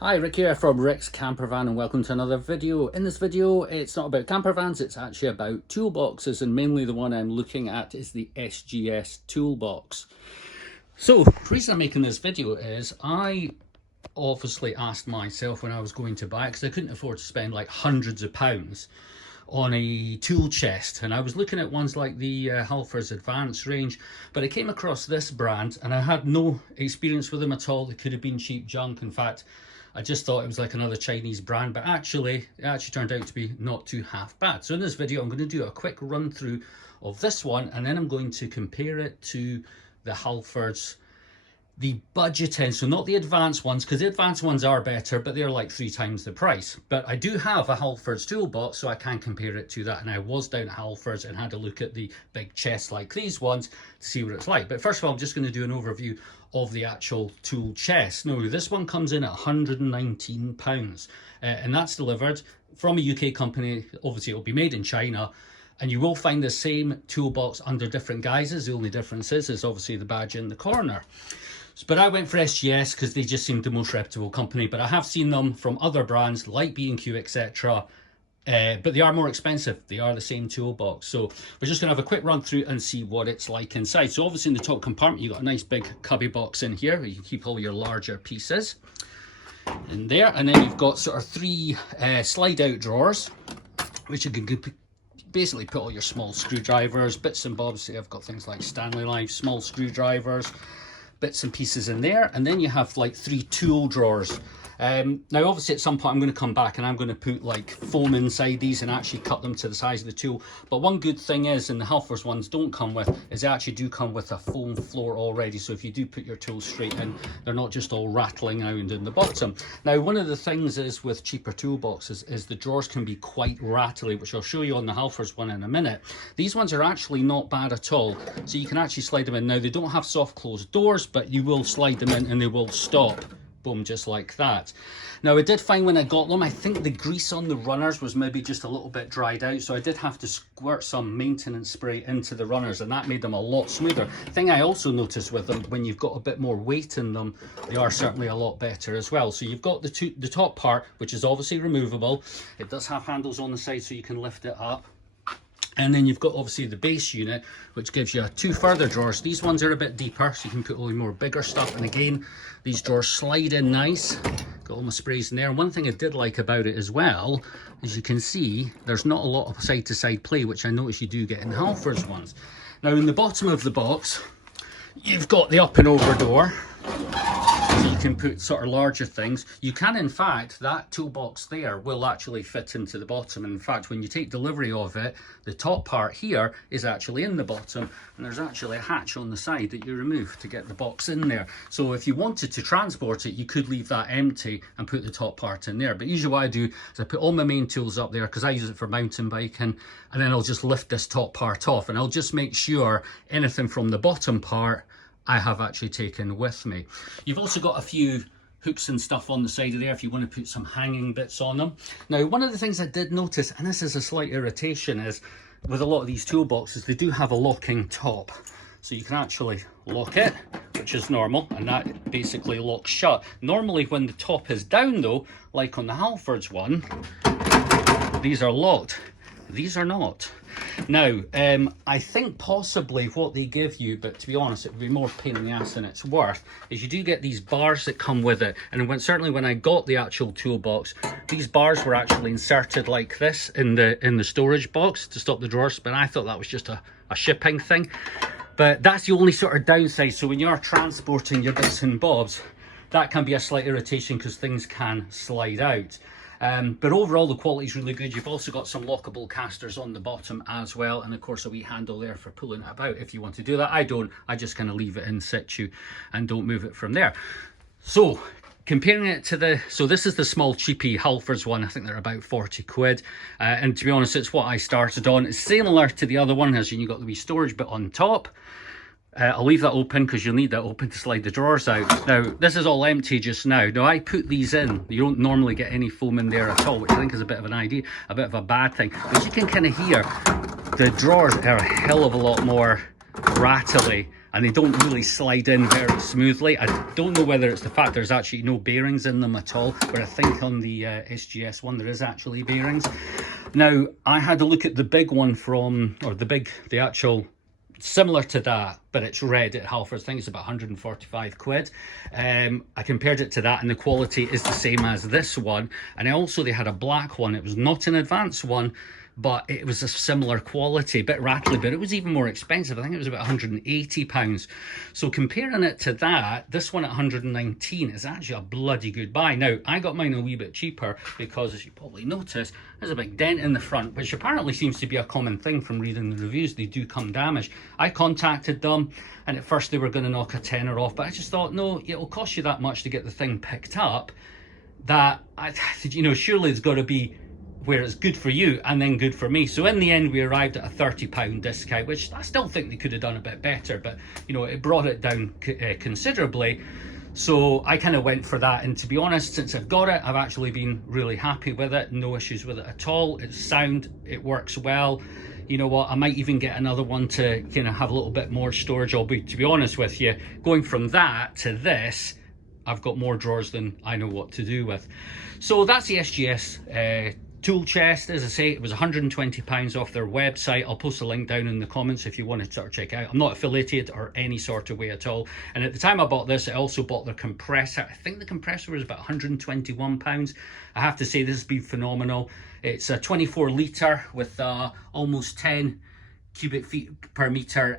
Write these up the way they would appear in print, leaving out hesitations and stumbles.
Hi, Rick here from Rick's Campervan and welcome to another video. In this video, it's not about campervans, it's actually about toolboxes, and mainly the one I'm looking at is the SGS toolbox. So, the reason I'm making this video is I obviously asked myself when I was going to buy it, because I couldn't afford to spend like hundreds of pounds on a tool chest, and I was looking at ones like the Halfords Advanced range, but I came across this brand and I had no experience with them at all. It could have been cheap junk. In fact, I just thought it was like another Chinese brand, but it actually turned out to be not too half bad. So in this video, I'm going to do a quick run through of this one, and then I'm going to compare it to the Halfords, the budget end, so not the advanced ones, because the advanced ones are better, but they're like 3 times the price. But I do have a Halfords toolbox, so I can compare it to that. And I was down at Halfords and had a look at the big chests like these ones to see what it's like. But first of all, I'm just going to do an overview of the actual tool chest. Now, this one comes in at £119, and that's delivered from a UK company. Obviously, it'll be made in China. And you will find the same toolbox under different guises. The only difference is obviously the badge in the corner. But I went for SGS because they just seemed the most reputable company. But I have seen them from other brands like B&Q, etc. But they are more expensive. They are the same toolbox. So we're just going to have a quick run through and see what it's like inside. So obviously in the top compartment, you've got a nice big cubby box in here where you can keep all your larger pieces in there. And then you've got sort of 3 slide out drawers, which you can basically put all your small screwdrivers, bits and bobs. So I've got things like Stanley knives, small screwdrivers, bits and pieces in there. And then you have like 3 tool drawers. Now obviously at some point I'm going to come back and I'm going to put like foam inside these and actually cut them to the size of the tool. But one good thing is, and the Halfords ones don't come with, is they actually do come with a foam floor already. So if you do put your tools straight in, they're not just all rattling around in the bottom. Now one of the things is with cheaper toolboxes is the drawers can be quite rattly, which I'll show you on the Halfords one in a minute. These ones are actually not bad at all. So you can actually slide them in. Now they don't have soft closed doors, but you will slide them in and they will stop. Boom, just like that. Now I did find when I got them, I think the grease on the runners was maybe just a little bit dried out, so I did have to squirt some maintenance spray into the runners, and that made them a lot smoother. Thing I also noticed with them, when you've got a bit more weight in them, they are certainly a lot better as well. So you've got the top part, which is obviously removable. It does have handles on the side so you can lift it up. And then you've got obviously the base unit, which gives you 2 further drawers. These ones are a bit deeper, so you can put all your more bigger stuff. And again, these drawers slide in nice. Got all my sprays in there. And one thing I did like about it as well, as you can see, there's not a lot of side-to-side play, which I notice you do get in the Halfords ones. Now in the bottom of the box, you've got the up and over door. So you can put sort of larger things. You can, in fact, that toolbox there will actually fit into the bottom. And in fact, when you take delivery of it, the top part here is actually in the bottom, and there's actually a hatch on the side that you remove to get the box in there. So if you wanted to transport it, you could leave that empty and put the top part in there. But usually what I do is I put all my main tools up there because I use it for mountain biking, and then I'll just lift this top part off, and I'll just make sure anything from the bottom part I have actually taken with me. You've also got a few hooks and stuff on the side of there if you want to put some hanging bits on them. Now, one of the things I did notice, and this is a slight irritation, is with a lot of these toolboxes, they do have a locking top. So you can actually lock it, which is normal, and that basically locks shut. Normally when the top is down though, like on the Halfords one, these are locked. These are not. Now, I think possibly what they give you, but to be honest, it would be more pain in the ass than it's worth, is you do get these bars that come with it. And certainly when I got the actual toolbox, these bars were actually inserted like this in the storage box to stop the drawers. But I thought that was just a shipping thing. But that's the only sort of downside. So when you're transporting your bits and bobs, that can be a slight irritation because things can slide out. But overall the quality is really good. You've also got some lockable casters on the bottom as well, and of course a wee handle there for pulling it about if you want to do that. I don't. I just kind of leave it in situ and don't move it from there. So comparing it to so this is the small cheapy Halfords one. I think they're about 40 quid, and to be honest, it's what I started on. It's similar to the other one, as you've got the wee storage bit on top. I'll leave that open because you'll need that open to slide the drawers out. Now, this is all empty just now. Now, I put these in. You don't normally get any foam in there at all, which I think is a bit of a bit of a bad thing. But you can kind of hear the drawers are a hell of a lot more rattly and they don't really slide in very smoothly. I don't know whether it's the fact there's actually no bearings in them at all, but I think on the SGS one there is actually bearings. Now, I had a look at the big one from, or the actual similar to that, but it's red at Halfords. I think it's about 145 quid. I compared it to that, and the quality is the same as this one. And they had a black one. It was not an advanced one, but it was a similar quality, a bit rattly, but it was even more expensive. I think it was about £180. So comparing it to that, this one at 119 is actually a bloody good buy. Now, I got mine a wee bit cheaper because, as you probably noticed, there's a big dent in the front, which apparently seems to be a common thing from reading the reviews. They do come damaged. I contacted them, and at first they were going to knock a tenner off, but I just thought, no, it'll cost you that much to get the thing picked up, that, surely it's got to be where it's good for you and then good for me. So in the end, we arrived at a £30 discount, which I still think they could have done a bit better, but it brought it down considerably. So I kind of went for that, and to be honest, since I've got it, I've actually been really happy with it. No issues with it at all. It's sound, it works well. You know what, I might even get another one to have a little bit more storage. Albeit, to be honest with you, going from that to this, I've got more drawers than I know what to do with. So that's the SGS tool chest. As I say, it was £120 off their website. I'll post a link down in the comments if you want to sort of check out. I'm not affiliated or any sort of way at all. And at the time I bought this, I also bought their compressor. I think the compressor was about £121. I have to say, this has been phenomenal. It's a 24 litre with almost 10 cubic feet per meter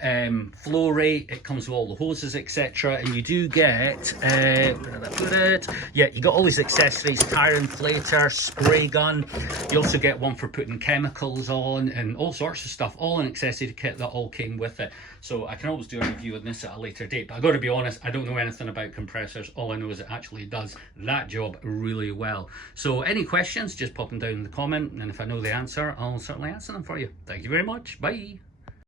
flow rate. It comes with all the hoses, etc. And you do get where did I put it? Yeah, you got all these accessories: tire inflator, spray gun. You also get one for putting chemicals on and all sorts of stuff, all an accessory kit that all came with it. So I can always do a review on this at a later date, but I got to be honest, I don't know anything about compressors. All I know is it actually does that job really well. So any questions, just pop them down in the comment, and if I know the answer, I'll certainly answer them for you. Thank you very much. Bye.